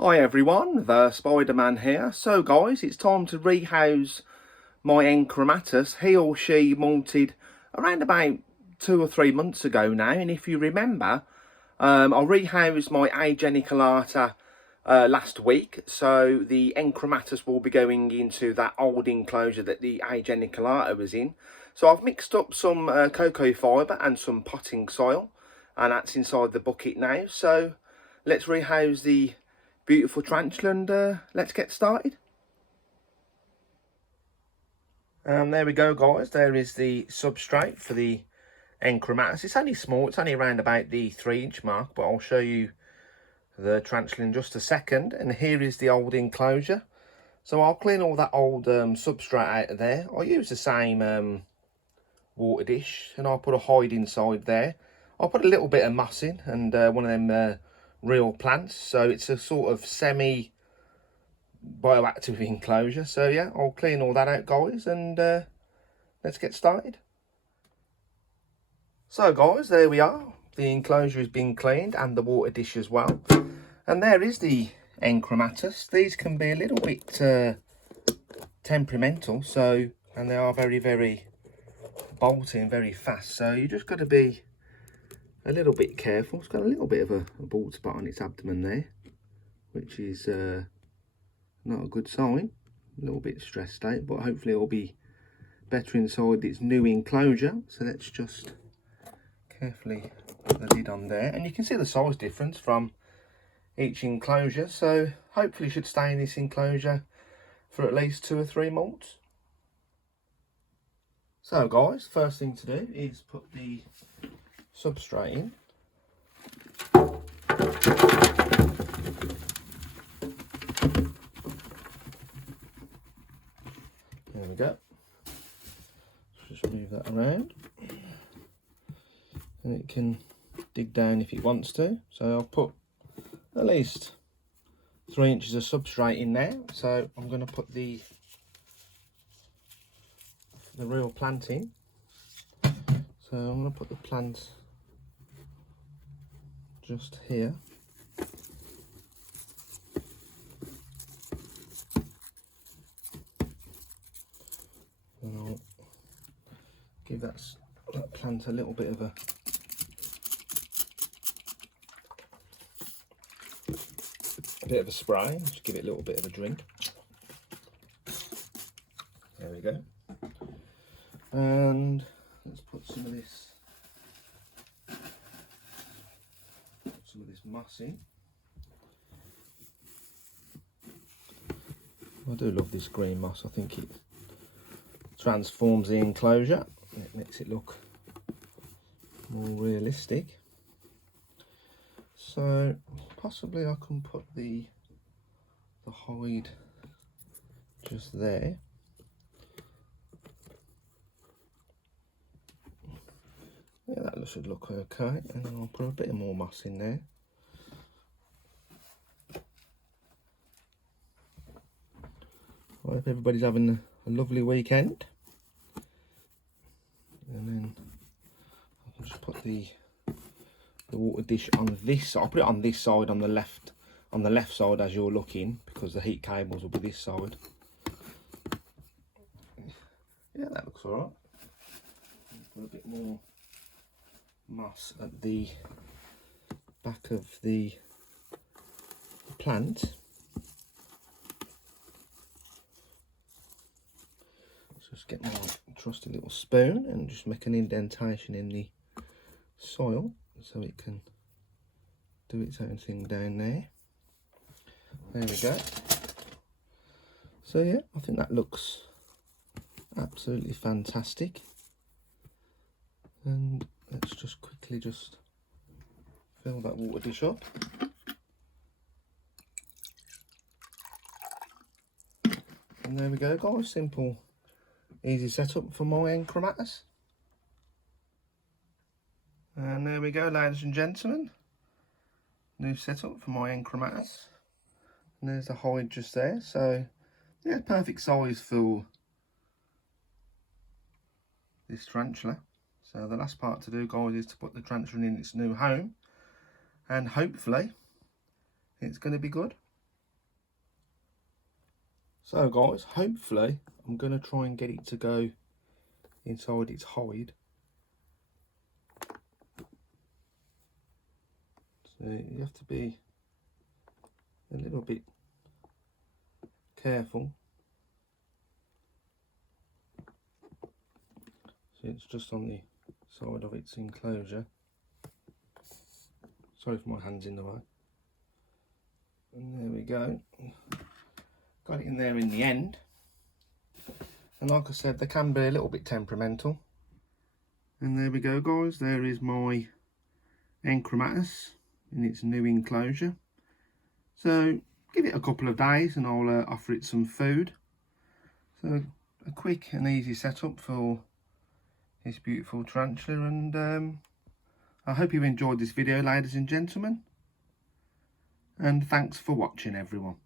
Hi everyone, the Spiderman here. So guys, it's time to rehouse my Encromatus. He or she molted around about 2 or 3 months ago now, and if you remember, I rehoused my Enclosure last week. So the Encromatus will be going into that old enclosure that the Enclosure was in. So I've mixed up some cocoa fibre and some potting soil, and that's inside the bucket now. So let's rehouse the beautiful tarantula and let's get started. And there we go guys, there is the substrate for the Encromatus. It's only small, it's only around about the 3-inch mark, but I'll show you the tarantula in just a second. And here is the old enclosure. So I'll clean all that old substrate out of there. I'll use the same water dish and I'll put a hide inside there. I'll put a little bit of moss in and one of them real plants, so it's a sort of semi bioactive enclosure. So yeah, I'll clean all that out guys, and let's get started. So guys, there we are, the enclosure has been cleaned and the water dish as well, and there is the Encromatus. These can be a little bit temperamental, so, and they are very bolty and very fast, so you just got to be a little bit careful. It's got a little bit of a bald spot on its abdomen there, which is not a good sign. A little bit stressed out, but hopefully it'll be better inside its new enclosure. So let's just carefully put the lid on there, and you can see the size difference from each enclosure. So hopefully it should stay in this enclosure for at least 2 or 3 months. So guys, first thing to do is put the substrate in. There we go. Just move that around, and it can dig down if it wants to. So I'll put at least 3 inches of substrate in there. So I'm going to put the real plant in. So I'm going to put the plant just here. And I'll give that plant a little bit of a spray. Just give it a little bit of a drink. There we go. And let's put some of this moss in. I do love this green moss. I think it transforms the enclosure. It makes it look more realistic. So possibly I can put the hide just there. Yeah, that should look okay, and then I'll put a bit more moss in there. I hope everybody's having a lovely weekend. And then I'll just put the water dish on this. I'll put it on this side, on the left side as you're looking, because the heat cables will be this side. Yeah, that looks alright. Put a bit more moss at the back of the plant. Just get my trusty little spoon and just make an indentation in the soil so it can do its own thing down there. There we go. So yeah, I think that looks absolutely fantastic. And let's just quickly just fill that water dish up. And there we go guys, simple easy setup for my Encromatus. And there we go ladies and gentlemen, new setup for my Encromatus. And there's the hide just there, so yeah, perfect size for this tarantula. So the last part to do guys is to put the tarantula in its new home, and hopefully it's going to be good. So guys, hopefully I'm going to try and get it to go inside its hide. So you have to be a little bit careful. So it's just on the side of its enclosure. Sorry for my hands in the way. And there we go. Got it in there in the end. And like I said, they can be a little bit temperamental. And there we go guys, there is my Chromatus in its new enclosure. So give it a couple of days and I'll offer it some food. So a quick and easy setup for this beautiful tarantula, and I hope you enjoyed this video, ladies and gentlemen, and thanks for watching everyone.